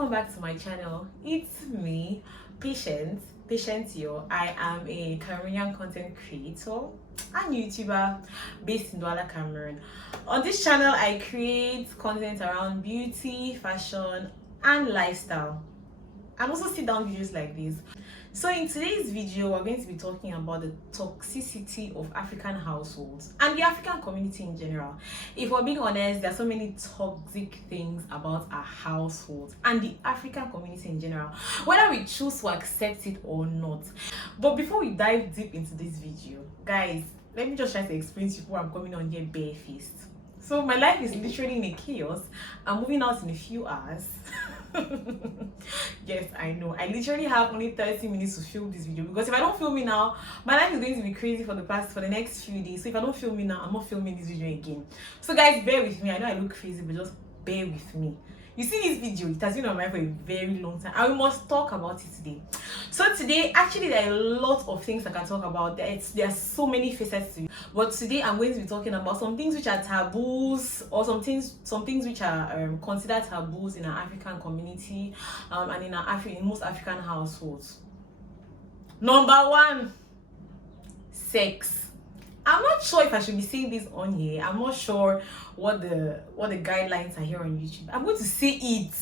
welcome back to my channel. It's me, 𝐎𝐓𝐇𝐄𝐑. I am a Cameroonian content creator and YouTuber based in Douala, Cameroon. On this channel, I create content around beauty, fashion, and lifestyle, and also sit down videos like this. So in today's video, we're going to be talking about the toxicity of African households and the African community in general. If we're being honest, there are so many toxic things about our households and the African community in general, whether we choose to accept it or not. But before we dive deep into this video, guys, let me just try to explain to you why I'm coming on here barefaced. So my life is literally in a chaos. I'm moving out in a few hours. Yes, I know. I literally have only 30 minutes to film this video, because if I don't film it now, my life is going to be crazy for the next few days. So if I don't film it now, I'm not filming this video again. So guys, bear with me. I know I look crazy, but just bear with me. You see this video, it has been on my mind for a very long time, and we must talk about it today. So today, actually, there are a lot of things I can talk about. There are so many facets to it, but today I'm going to be talking about some things which are taboos, or some things which are considered taboos in our African community, and in most African households. Number one, sex. I'm not sure if I should be saying this on here. I'm not sure what the guidelines are here on YouTube. I'm going to say it.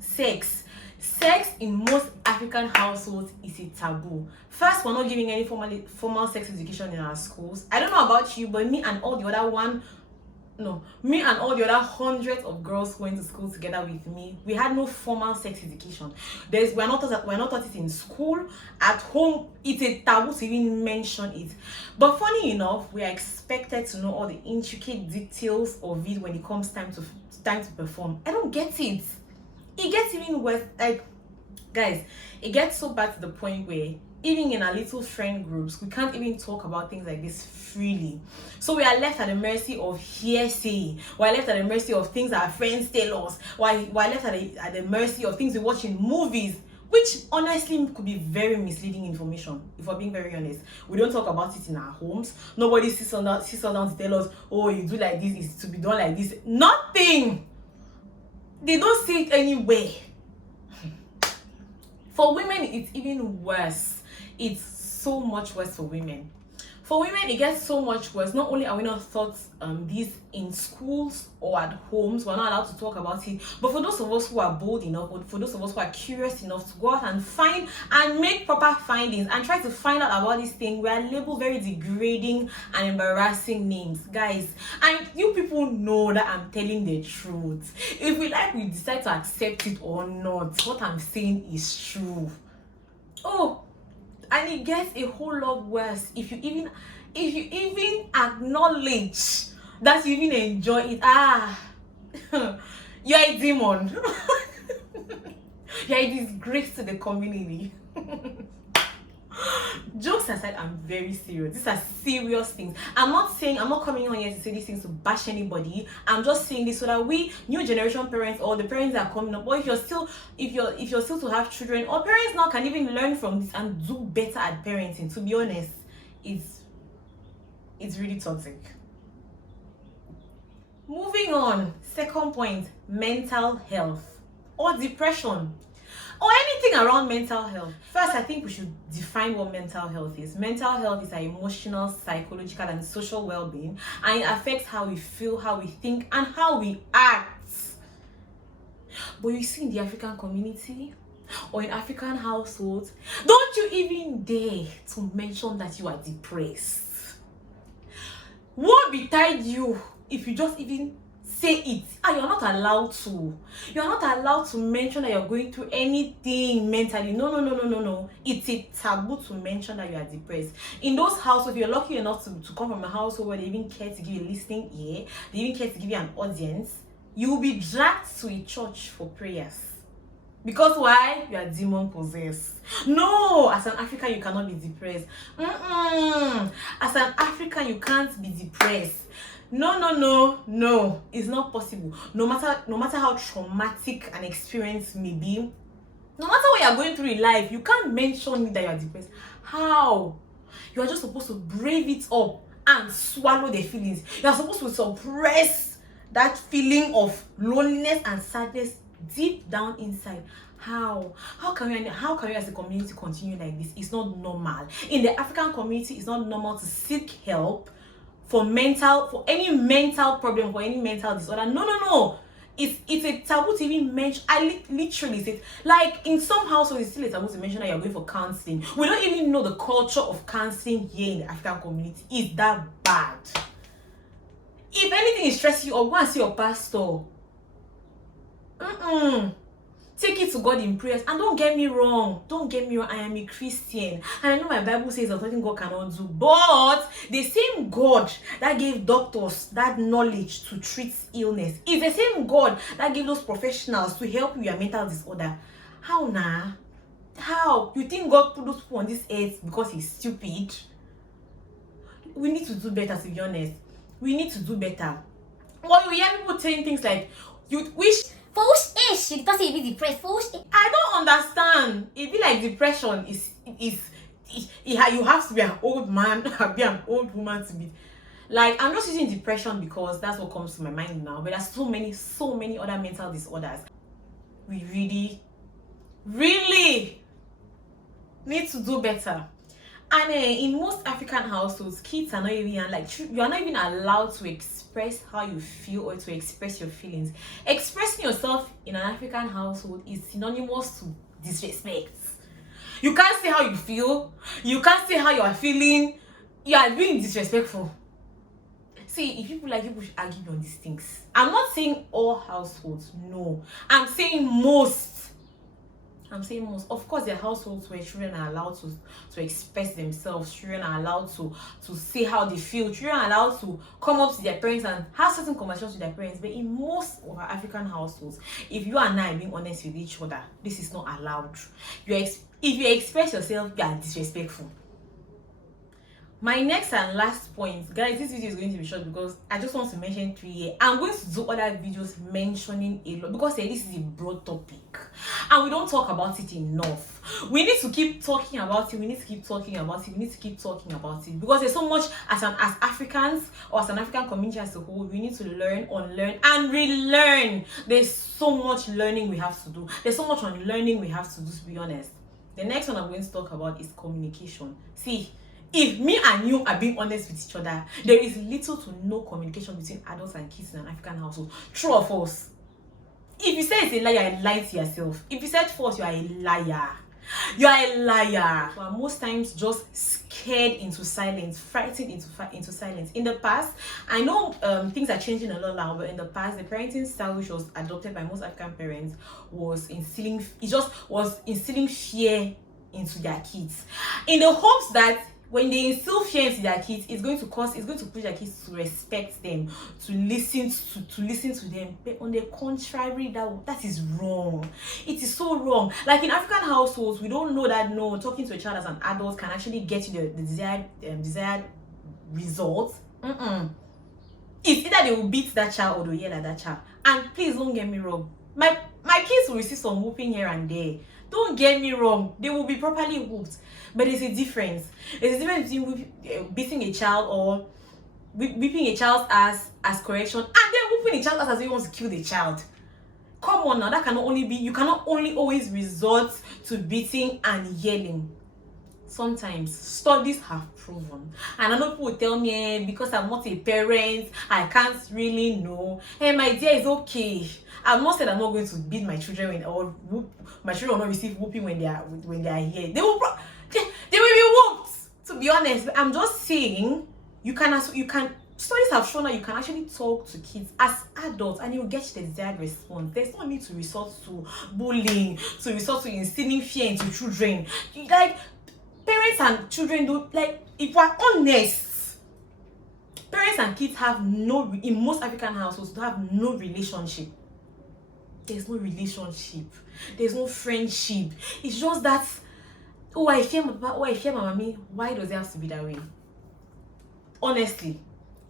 Sex in most African households is a taboo. First, we're not giving any formal sex education in our schools. I don't know about you, but me and all the other hundreds of girls going to school together with me, we had no formal sex education. We're not taught it in school. At home, it's a taboo to even mention it. But funny enough, we are expected to know all the intricate details of it when it comes time to perform. I don't get it. It gets even worse. Like, guys, it gets so bad to the point where even in our little friend groups, we can't even talk about things like this freely. So we are left at the mercy of hearsay. We're left at the mercy of things our friends tell us. We're left at the mercy of things we watch in movies, which honestly could be very misleading information, if we're being very honest. We don't talk about it in our homes. Nobody sits us down to tell us, oh, you do like this, it's to be done like this. Nothing. They don't see it anywhere. For women, it's even worse. It's so much worse for women. For women, it gets so much worse. Not only are we not taught this in schools or at homes, we're not allowed to talk about it, but for those of us who are bold enough, or for those of us who are curious enough to go out and find and make proper findings and try to find out about this thing, we are labeled very degrading and embarrassing names, guys. And you people know that I'm telling the truth. If we decide to accept it or not, what I'm saying is true. Oh, and it gets a whole lot worse if you even acknowledge that you even enjoy it. You're a demon. You're a disgrace to the community. Jokes aside, I'm very serious. These are serious things. I'm not coming on here to say these things to bash anybody. I'm just saying this so that we new generation parents, or the parents that are coming up, or if you're still to have children, or parents now can even learn from this and do better at parenting. To be honest, it's really toxic. Moving on, second point, mental health or depression, or anything around mental health. First, I think we should define what mental health is. Mental health is our emotional, psychological, and social well-being, and it affects how we feel, how we think, and how we act. But you see, in the African community or in African households, don't you even dare to mention that you are depressed. What betide you if you just even say it? And you're not allowed to. You're not allowed to mention that you're going through anything mentally. No. It's a taboo to mention that you are depressed. In those households, if you're lucky enough to come from a household where they even care to give you a listening ear, they even care to give you an audience, you will be dragged to a church for prayers. Because why? You are demon possessed. No, as an African, you cannot be depressed. As an African, you can't be depressed. No, it's not possible. No matter how traumatic an experience may be, no matter what you're going through in life, you can't mention that you're depressed. How? You are just supposed to brave it up and swallow the feelings. You are supposed to suppress that feeling of loneliness and sadness deep down inside, how can we as a community continue like this? It's not normal. In the African community, it's not normal to seek help for any mental problem, for any mental disorder. No. It's a taboo to even mention. I literally said, like, in some households it's still a taboo to mention that you're going for counseling. We don't even know the culture of counseling here in the African community. Is that bad? If anything is stressing you, or go and see your pastor. Take it to God in prayers. And don't get me wrong, I am a Christian, and I know my Bible says there's nothing God cannot do. But the same God that gave doctors that knowledge to treat illness is the same God that gave those professionals to help you with your mental disorder. How you think God put those people on this earth because he's stupid? We need to do better, to be honest. We need to do better. Well, you hear people saying things like, you wish for which age she doesn't even depressed? For which age? I don't understand. It be like depression you have to be an old man or be an old woman to be. Like, I'm just using depression because that's what comes to my mind now. But there's so many other mental disorders. We really need to do better. And in most African households, kids are not even you are not even allowed to express how you feel or to express your feelings. Expressing yourself in an African household is synonymous to disrespect. You can't say how you feel. You can't say how you are feeling. You are being disrespectful. See, if people should argue on these things. I'm not saying all households, no. I'm saying most. Of course, there are households where children are allowed to express themselves. Children are allowed to say how they feel. Children are allowed to come up to their parents and have certain conversations with their parents. But in most of our African households, if you and I are being honest with each other, this is not allowed. If you express yourself, you are disrespectful. My next and last point, guys, this video is going to be short because I just want to mention 3 here. I'm going to do other videos mentioning a lot because this is a broad topic and we don't talk about it enough. We need to keep talking about it. We need to keep talking about it because there's so much as Africans or as an African community as a whole. We need to learn, unlearn, and relearn. There's so much learning we have to do. There's so much unlearning we have to do, to be honest. The next one I'm going to talk about is communication. See, if me and you are being honest with each other, there is little to no communication between adults and kids in an African household. True or false? If you say it's a liar, you lie to yourself. If you said false, you are a liar. You are a liar. So most times just scared into silence, frightened into silence. In the past, I know things are changing a lot now, but in the past, the parenting style which was adopted by most African parents was instilling fear into their kids, in the hopes that when they instill fear into their kids, it's going to push their kids to respect them, to listen to them. But on the contrary, that is wrong. It is so wrong. Like in African households, we don't know that talking to a child as an adult can actually get you the desired result. It's either they will beat that child or they'll yell at that child. And please don't get me wrong, my kids will receive some whooping here and there. Don't get me wrong, they will be properly whooped. But there's a difference. There's a difference between beating a child or whipping a child's ass as correction and then whooping a child's ass as if you want to kill the child. Come on now, you cannot only always resort to beating and yelling. Sometimes studies have proven, and I know people will tell me because I'm not a parent, I can't really know. Hey, my dear, it's okay. I've not said I'm not going to beat my children my children will not receive whooping when they are here. They will be whooped, to be honest. But I'm just saying you can. Studies have shown that you can actually talk to kids as adults and you will get the desired response. There's no need to resort to bullying, to resort to instilling fear into children. Parents and children if we're honest, parents and kids in most African households, have no relationship. There's no relationship. There's no friendship. It's just that, I fear my papa, I fear my mommy. Why does it have to be that way? Honestly,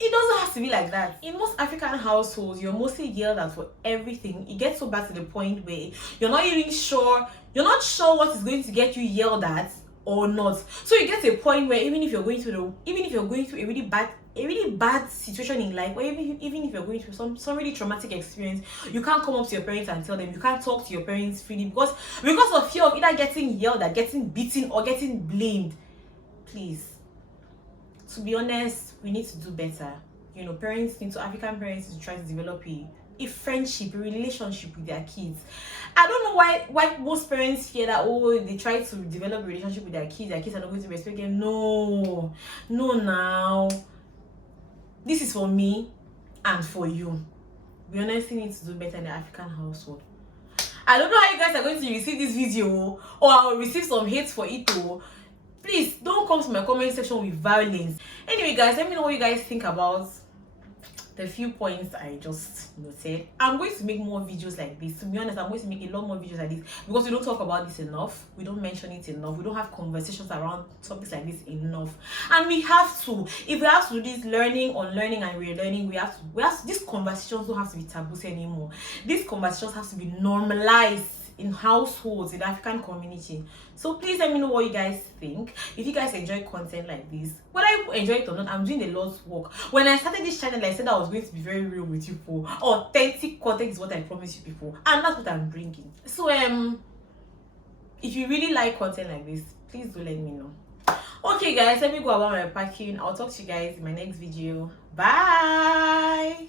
it doesn't have to be like that. In most African households, you're mostly yelled at for everything. It gets so bad to the point where you're not sure what is going to get you yelled at or not. So you get to a point where even if you're going through a really bad a really bad situation in life, or even if you're going through some really traumatic experience, you can't come up to your parents and tell them. You can't talk to your parents freely because of fear of either getting yelled at, getting beaten, or getting blamed. Please, to be honest, we need to do better. You know, African parents need to try to develop a friendship, a relationship with their kids. I don't know why most parents fear that, oh, they try to develop a relationship with their kids are not going to respect them. No, now. This is for me and for you. We honestly need to do better in the African household. I don't know how you guys are going to receive this video, or I will receive some hate for it too. Please don't come to my comment section with violence. Anyway, guys, let me know what you guys think about the few points I just noted. I'm going to make more videos like this. To be honest, I'm going to make a lot more videos like this because we don't talk about this enough. We don't mention it enough. We don't have conversations around topics like this enough. And we have to. If we have to do this learning, unlearning, and relearning, we have to. These conversations don't have to be taboos anymore. These conversations have to be normalized in households, in the African community. So please let me know what you guys think. If you guys enjoy content like this, whether you enjoy it or not, I'm doing a lot's work. When I started this channel, I said I was going to be very real with you people. Authentic content is what I promise you people, and that's what I'm bringing. So if you really like content like this, please do let me know. Okay guys, let me go about my packing. I'll talk to you guys in my next video. Bye.